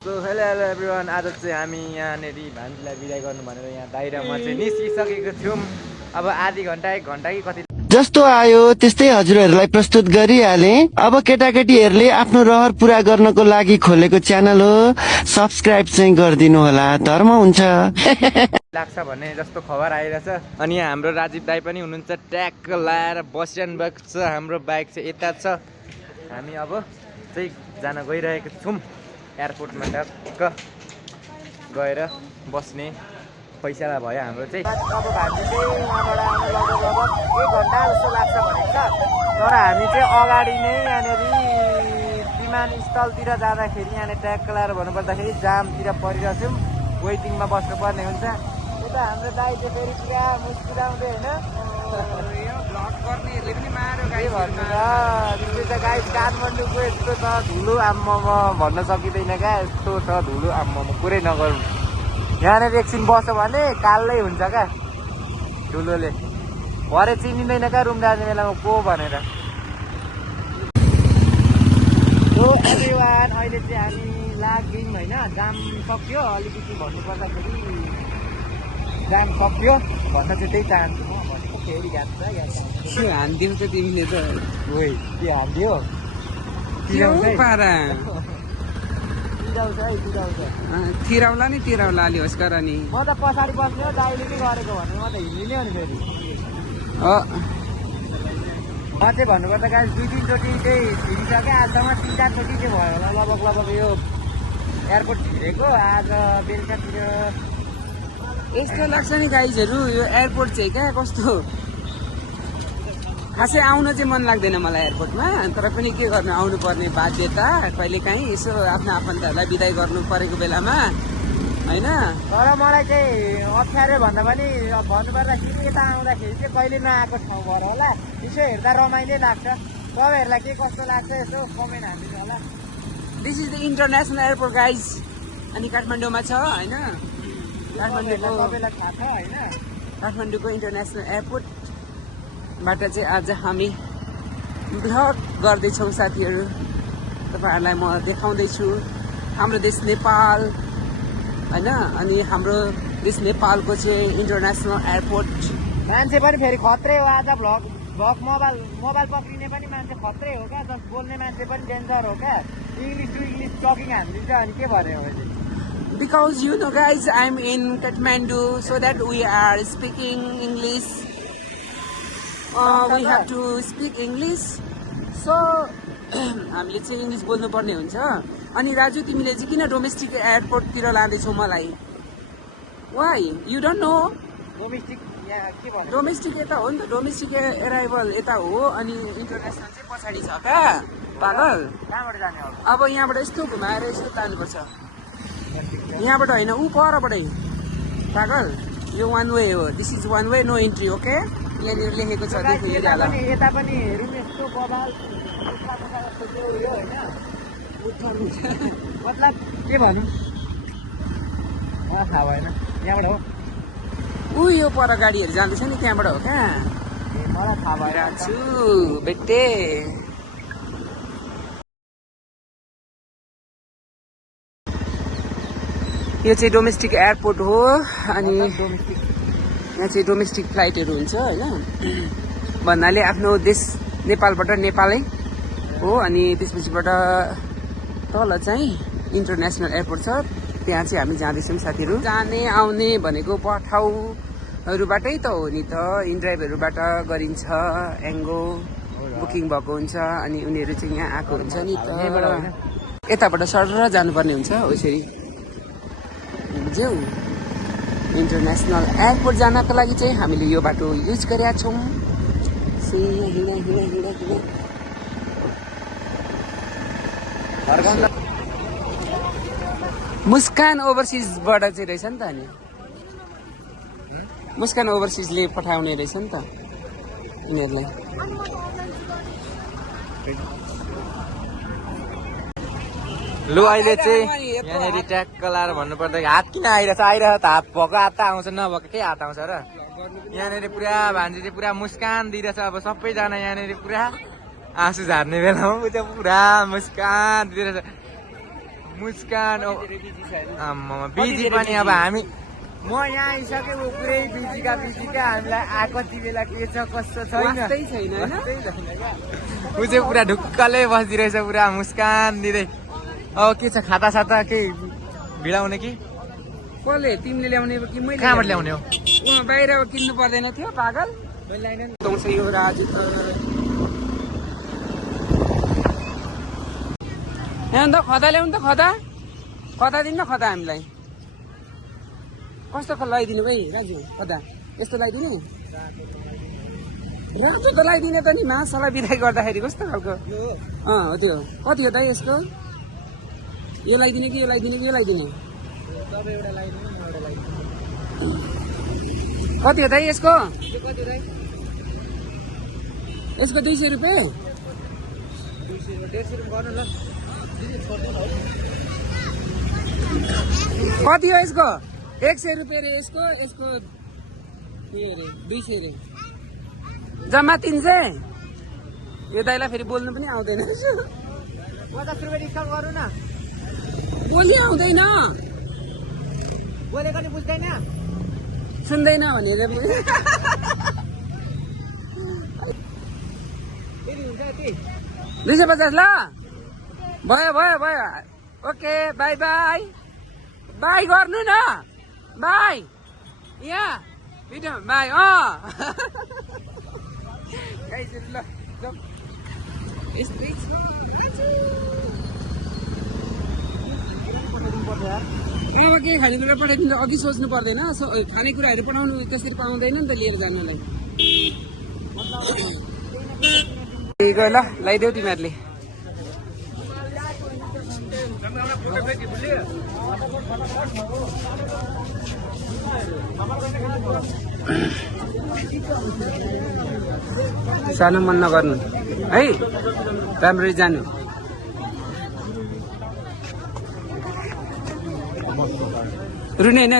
So hello hello everyone, आज चाहिँ हामी यहाँनिर भान्जीलाई बिदाई गर्नु भनेर यहाँ बाहिर म चाहिँ निस्किसकेको थियौँ। अब आधी घन्टा 1 घन्टा कि कति जस्तो आयो त्यस्तै हजुरहरूलाई प्रस्तुत गरिहाले। अब केटाकेटीहरूले आफ्नो रहर पूरा गर्नको लागि खोलेको च्यानल हो, सब्स्क्राइब चाहिँ गरिदिनु होला, धर्म हुन्छ। लाग्छ भन्ने जस्तो खबर आइरहेछ। अनि यहाँ हाम्रो राजीव दाई पनि हुनुहुन्छ, ट्याक लाएर बसिरहनु भएको छ। हाम्रो बाइक चाहिँ यता छ। हामी अब चाहिँ जान गइरहेको छौँ एयरपोर्टमा। टक्क गएर बस्ने पैसा भयो हाम्रो चाहिँ। अब भान्जी चाहिँ उहाँबाट आउनु लगभग 1 घन्टा जस्तो लाग्छ भनेको छ। तर हामी चाहिँ अगाडि नै यहाँनिर विमानस्थलतिर जाँदाखेरि यहाँनिर ट्याग लाएर भन्नुपर्दाखेरि जामतिर परिरहेको छौँ, वेटिङमा बस्नुपर्ने हुन्छ। यता हाम्रो दाइ चाहिँ फेरि पुरा मुस्कुराउँदै होइन गाई काठमाडौँको यस्तो छ धुलो आम्मामा भन्न सकिँदैन क्या, यस्तो छ धुलो आम्मामा कुरै नगरौँ। यहाँनिर एकछिन बस्यो भने कालै हुन्छ क्या धुलोले, भरे चिनिँदैन क्या रुम जाने बेलामा को भनेर। हो एभ्रिवान, अहिले चाहिँ हामी लाग्यौँ होइन, जाम सक्यो। अलिकति भन्नुपर्दाखेरि जाम सक्यो भन्न चाहिँ त्यही चाहन्छु म। भनेको फेरि हान्दियौ त तिमीले त। ओइ के हान्दियो तिराउला नि तिराउला अलि होस्कर नि। म त पछाडि बस्ने हो, दाइले के गरेको भने म त हिँडिने हो नि फेरि। म चाहिँ भन्नुपर्दा गाडी 2-3 चोटि चाहिँ छिरिसक्यो। आजसम्म 3-4 चोटि चाहिँ भयो होला लगभग यो एयरपोर्ट छिरेको। आज बेलुकातिर यस्तो लाग्छ नि गाइजहरू, यो एयरपोर्ट चाहिँ क्या कस्तो खासै आउन चाहिँ मन लाग्दैन मलाई एयरपोर्टमा। तर पनि के गर्नु, आउनु पर्ने बाध्यता कहिलेकाहीँ यसो आफ्नो आफन्तहरूलाई बिदाई गर्नु परेको बेलामा होइन। तर मलाई चाहिँ अप्ठ्यारो भन्दा पनि भन्नुपर्दाखेरि यता आउँदाखेरि चाहिँ कहिले नआएको ठाउँ भएर होला, यसो हेर्दा रमाइलो लाग्छ। तपाईँहरूलाई के कस्तो लाग्छ यसो कमेन्ट हालिदिनु होला। This is the international airport guys, अनि काठमाडौँमा छ होइन। तपाईँलाई थाहा छ होइन। काठमाडौँको इन्टरनेसनल एयरपोर्टबाट चाहिँ आज हामी भ्लग गर्दैछौँ साथीहरू। तपाईँहरूलाई म देखाउँदैछु हाम्रो देश नेपाल होइन। अनि हाम्रो देश नेपालको चाहिँ इन्टरनेसनल एयरपोर्ट। मान्छे पनि फेरि खत्रै हो आज। भ्लग मोबाइल पक्रिने पनि मान्छे खत्रै हो क्या, जस बोल्ने मान्छे पनि डेन्जर हो क्या। इङ्ग्लिस टु इङ्ग्लिस टकिङ हानिदिन्छ। अनि के भन्यो अहिले? Because you know guys, I'm in Kathmandu, so that we are speaking English. We have to speak English. So हामीले चाहिँ इङ्ग्लिस बोल्नुपर्ने हुन्छ। अनि राजु तिमीले चाहिँ किन डोमेस्टिक एयरपोर्टतिर लाँदैछौ मलाई? Why? You don't know? Domestic यता हो नि त, डोमेस्टिक एराइभल यता हो, अनि इन्टरनेसनल चाहिँ पछाडि छ क्या पागल। कहाँबाट जाने हो? अब यहाँबाट यस्तो घुमाएर यस्तो तान्नुपर्छ, यहाँबाट होइन ऊ परबाटै पागल। यो वान वे हो, this is one way, no entry. Okay, यहाँनिर लेखेको छ देखिहाल। यता पनि हेरौँ यस्तो बबाल मतलब के भनौँ थाहा भएन। यहाँबाट हो ऊ यो पर गाडीहरू जाँदैछ नि, त्यहाँबाट हो क्या। मलाई थाहा भएर छु बेटे। यो चाहिँ डोमेस्टिक एयरपोर्ट हो, अनि यहाँ चाहिँ डोमेस्टिक फ्लाइटहरू हुन्छ होइन। भन्नाले आफ्नो देश नेपालबाट नेपालै हो, अनि त्यसपछिबाट तल चाहिँ इन्टरनेसनल एयरपोर्ट छ, त्यहाँ चाहिँ हामी जाँदैछौँ साथीहरू। जाने आउने भनेको ठाउँहरूबाटै त हो नि त, इनड्राइभहरूबाट गरिन्छ, एङ्गो बुकिङ भएको हुन्छ, अनि उनीहरू चाहिँ यहाँ आएको हुन्छ नि त। यताबाट सर जानुपर्ने हुन्छ यसरी। जाउँ इन्टरनेसनल एयरपोर्ट जानको लागि चाहिँ हामीले यो बाटो युज गरेका छौँ। मुस्कान ओभरसिजबाट चाहिँ रहेछ नि त, अनि मुस्कान ओभरसिजले पठाउने रहेछ नि त यिनीहरूलाई। लु अहिले चाहिँ यहाँनिर ट्याक्क लाएर भन्नुपर्दा हात किन आइरहेछ? आइरहेछ त हात, भएको हात त आउँछ, नभएको के हात आउँछ र? यहाँनिर पुरा भान्जी चाहिँ पुरा मुस्कान दिइरहेछ। अब सबैजना यहाँनिर पुरा आँसु झार्ने बेलामा ऊ चाहिँ पुरा मुस्कान दिइरहेछ। मुस्कान बिजी पनि अब हामी म यहाँ आइसकेँ ऊ पुरै बिजीका हामीलाई कति बेला के छ कस्तो छैन ऊ चाहिँ पुरा ढुक्कले बसिरहेछ पुरा मुस्कान दिँदै अब के छ खाता साता केही भिडाउने कि कसले तिमीले ल्याउने कि मैले कहाँबाट ल्याउने हो बाहिर किन्नु पर्दैन थियो पागल पाउँछ यो राजु अन्त खदा ल्याउनु त खदा दिनु न खदा हामीलाई कस्तो लगाइदिनु भाइ राजु खदा यस्तो लगाइदिने राजु त लगाइदिने त नि माछालाई बिदाई गर्दाखेरि कस्तो खालको हो त्यो कति हो त यसको यो लगाइदिने कि यो लगाइदिने कि यो लगाइदिने कति हो त यसको 200 रुपियाँ कति हो यसको 100 रुपियाँ रे यसको 200 रे जम्मा 300 यो दाइलाई फेरि बोल्नु पनि आउँदैन 50 रुपियाँ डिस्काउन्ट गर्नु न बोली आउँदैन बोलेको नि बुझ्दैन सुन्दैन भनेर 250 ल भयो ओके बाई बाई गर्नु न बाई यहाँ भिडियो बाई ल यस्तै अब के खानेकुरा पठाइदिन्छ अघि सोच्नु पर्दैन खानेकुराहरू पठाउनु त्यसरी पाउँदैन नि त लिएर जानुलाई ल लगाइदेऊ तिमीहरूले सानो मन नगर्नु है राम्ररी जानु रुने होइन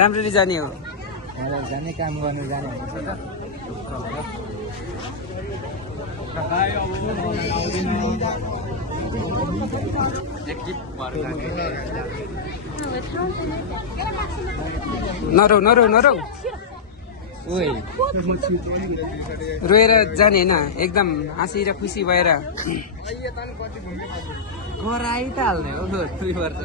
राम्ररी जाने हो जाने काम गर्नु जाने नरौ रोएर जाने होइन एकदम हाँसी र खुसी भएर गराइ त हाल्ने हो 2 वर्ष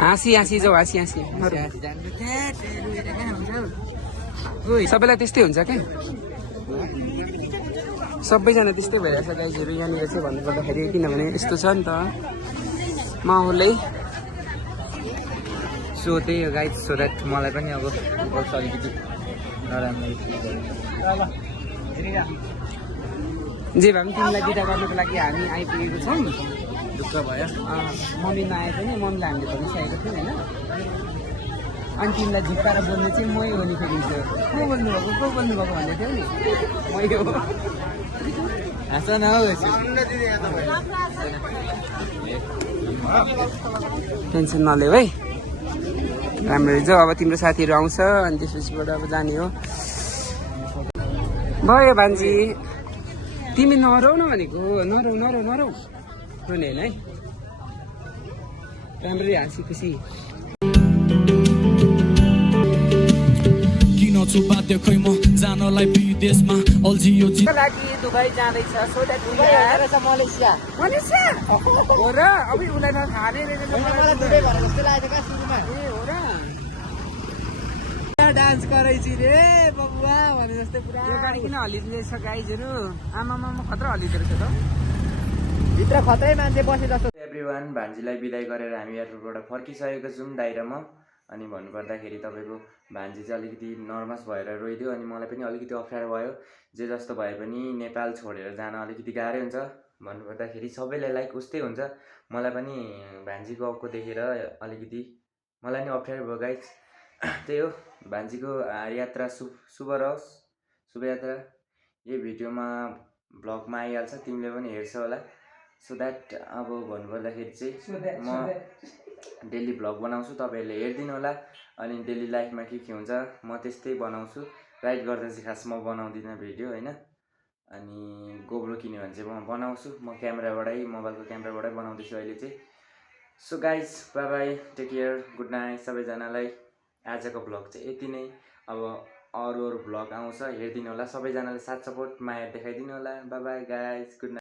हाँसी जाऊ हाँसी सबैलाई त्यस्तै हुन्छ क्या सबैजना त्यस्तै भइरहेछ गाइजहरू यहाँनिर चाहिँ भन्नुपर्दाखेरि किनभने यस्तो छ नि त माहौलै सो त्यही हो गाइज सो द्याट मलाई पनि अब अलिकति नराम्रो जे भए पनि तिमीलाई बिदा गर्नुको लागि हामी आइपुगेको छौँ दुःख भयो मम्मी नआए पनि मम्मीलाई हामीले भनिसकेको थियौँ होइन अनि तिमीलाई झुक्काएर बोल्ने चाहिँ मै हो नि फेरि को बोल्नुभएको भन्दै थियो नि मै हो हाँस न हौ टेन्सन नलेऊ है राम्ररी जाऊ अब तिम्रो साथीहरू आउँछ अनि त्यसपछिबाट अब जाने हो भयो भान्जी तिमी नरौ न भनेको नरौ रुने होइन है राम्ररी हाँसी खुसी किन छु बाध्य खै म जानलाई विदेशमा अल्झियो लागि दुबई जाँदैछ सो द्याट मलेसिया हो र अब उसलाई थाहा नै रहेछ मलाई दुबई भएर जस्तो लागेको क्या सुरुमा हो र डान्स गराइछि रे बबुवा भने जस्तै पुरा यो गाडी किन हल्लिँदैछ गाइजहरू आमामा खतरा हल्लिँदो रहेछ त भित्र खतरै मान्छे बसे जस्तो एभ्रीवान भान्जीलाई बिदाई गरेर हामी एयरपोर्टबाट फर्किसकेको छौँ दाइरामा अनि भन्नुपर्दाखेरि तपाईँको भान्जी चाहिँ अलिकति नर्भस भएर रोइदियो अनि मलाई पनि अलिकति अप्ठ्यारो भयो जे जस्तो भए पनि नेपाल छोडेर जान अलिकति गाह्रै हुन्छ भन्नुपर्दाखेरि सबैलाई लाइक उस्तै हुन्छ मलाई पनि भान्जी गएको देखेर अलिकति मलाई नि अप्ठ्यारो भयो गाइज त्यही हो भान्जीको यात्रा शुभ रहोस् शुभयात्रा यो भिडियोमा ब्लगमा आइहाल्छ तिमीले पनि हेर्छौ होला सो द्याट अब भन्नुपर्दाखेरि चाहिँ म डेली ब्लग बनाउँछु तपाईँहरूले हेरिदिनु होला अनि डेली लाइफमा के हुन्छ म त्यस्तै बनाउँछु राइड गर्दा चाहिँ खास म बनाउँदिनँ भिडियो होइन अनि गोब्रो किन्यो भने चाहिँ म बनाउँछु, म क्यामेराबाटै मोबाइलको क्यामेराबाटै बनाउँदैछु अहिले चाहिँ। So guys bye bye, take care, good night सबैजनालाई। आजको भ्लग चाहिँ यति नै। अब अरू भ्लग आउँछ, हेरिदिनु होला सबैजनाले, साथ सपोर्ट माया देखाइदिनु होला। By by guys, good night.